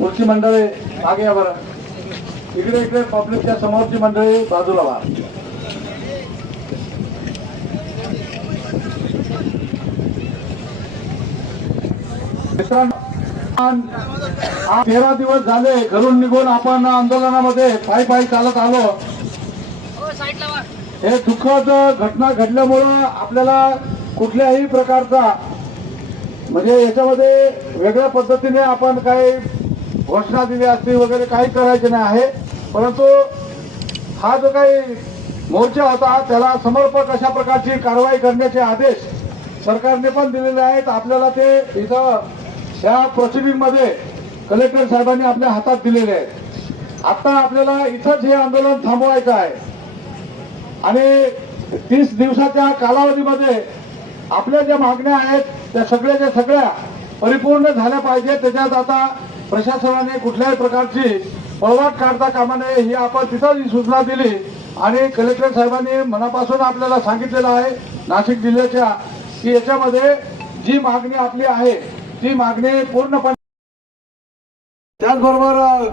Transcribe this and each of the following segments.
पुढची मंडळी मागे या बरं. इकडे इकडे पब्लिकच्या समोरची मंडळी बाजूला व्हा मित्रांनो तेरा दिवस झाले घरून निघून आपण आंदोलनामध्ये पायी पायी चालत आलो. हे दुःखद घटना घडल्यामुळं आपल्याला कुठल्याही प्रकारचा म्हणजे याच्यामध्ये वेगळ्या पद्धतीने आपण काही घोषणा दिली असती वगैरे काही करायचे नाही आहे. परंतु हा जो काही मोर्चा होता त्याला समर्पक अशा प्रकारची कारवाई करण्याचे आदेश सरकारने पण दिलेले आहेत. आपल्याला ते इथं या प्रोसिडिंगमध्ये कलेक्टर साहेबांनी आपल्या हातात दिलेले आहेत. आता आपल्याला इथंच हे आंदोलन थांबवायचं आहे. आणि तीस दिवसाच्या कालावधीमध्ये आपल्या ज्या मागण्या आहेत त्या सगळ्याच्या सगळ्या परिपूर्ण झाल्या पाहिजे त्याच्यात आता प्रशासनाने कुठल्याही प्रकारची पळवाट काढता कामा नये ही आपण तिथं सूचना दिली. आणि कलेक्टर साहेबांनी मनापासून आपल्याला सांगितलेलं आहे नाशिक जिल्ह्याच्या की याच्यामध्ये जी मागणी आपली आहे ती मागणी पूर्णपणे त्याचबरोबर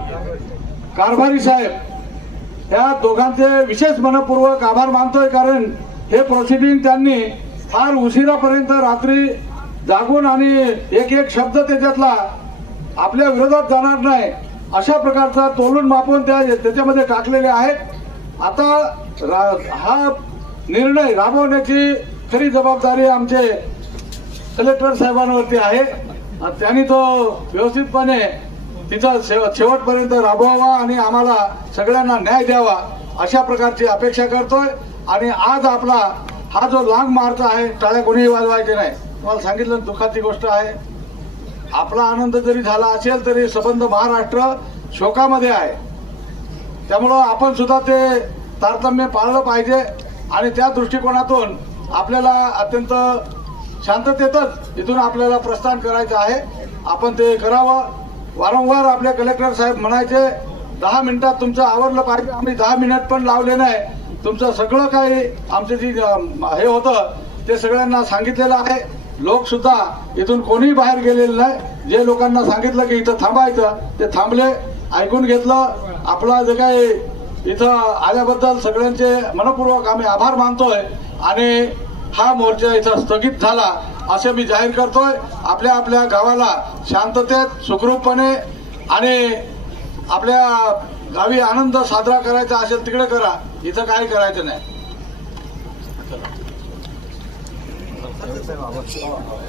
कारभारी साहेब या दोघांचे विशेष मनपूर्वक आभार मानतोय कारण हे प्रोसिडिंग त्यांनी फार उशिरापर्यंत रात्री जागून आणि एक एक शब्द त्याच्यातला आपल्या विरोधात जाणार नाही. अशा प्रकारचा तोलून मापून त्या त्याच्यामध्ये टाकलेले आहेत. आता रा- हा निर्णय राबवण्याची खरी जबाबदारी आमचे कलेक्टर साहेबांवरती आहे. त्यांनी तो व्यवस्थितपणे तिथं शेव- शेवटपर्यंत राबवावा आणि आम्हाला सगळ्यांना न्याय द्यावा अशा प्रकारची अपेक्षा करतोय. आणि आज आपला हा जो लांग मार्च आहे टाळ्या कोणीही वाजवायचे नाही. तुम्हाला सांगितलं दुःखाची गोष्ट आहे. आपला आनंद जरी झाला असेल तरी संबंध महाराष्ट्र शोकामध्ये आहे. त्यामुळं आपण सुद्धा ते तारतम्य पाळलं पाहिजे आणि त्या दृष्टिकोनातून आपल्याला अत्यंत शांततेतच इथून आपल्याला प्रस्थान करायचं आहे. आपण ते करावं. वारंवार आपले कलेक्टर साहेब म्हणायचे दहा मिनिटात तुमचं आवरलं पाहिजे. आम्ही दहा मिनिट पण लावले नाही. तुमचं सगळं काही आमचं जी हे होतं ते सगळ्यांना सांगितलेलं आहे. लोक सुद्धा इथून कोणीही बाहेर गेलेले नाही. जे लोकांना सांगितलं की इथं थांबायचं ते थांबले. ऐकून घेतलं. आपला जे काही इथं आल्याबद्दल सगळ्यांचे मनपूर्वक आम्ही आभार मानतोय आणि हा मोर्चा इथं स्थगित झाला असे मी जाहीर करतोय. आपल्या आपल्या गावाला शांततेत सुखरूपपणे आणि आपल्या गावी आनंद साजरा करायचा असेल तिकडे करा. इथं काही करायचं नाही. 三岁老婆娶到老婆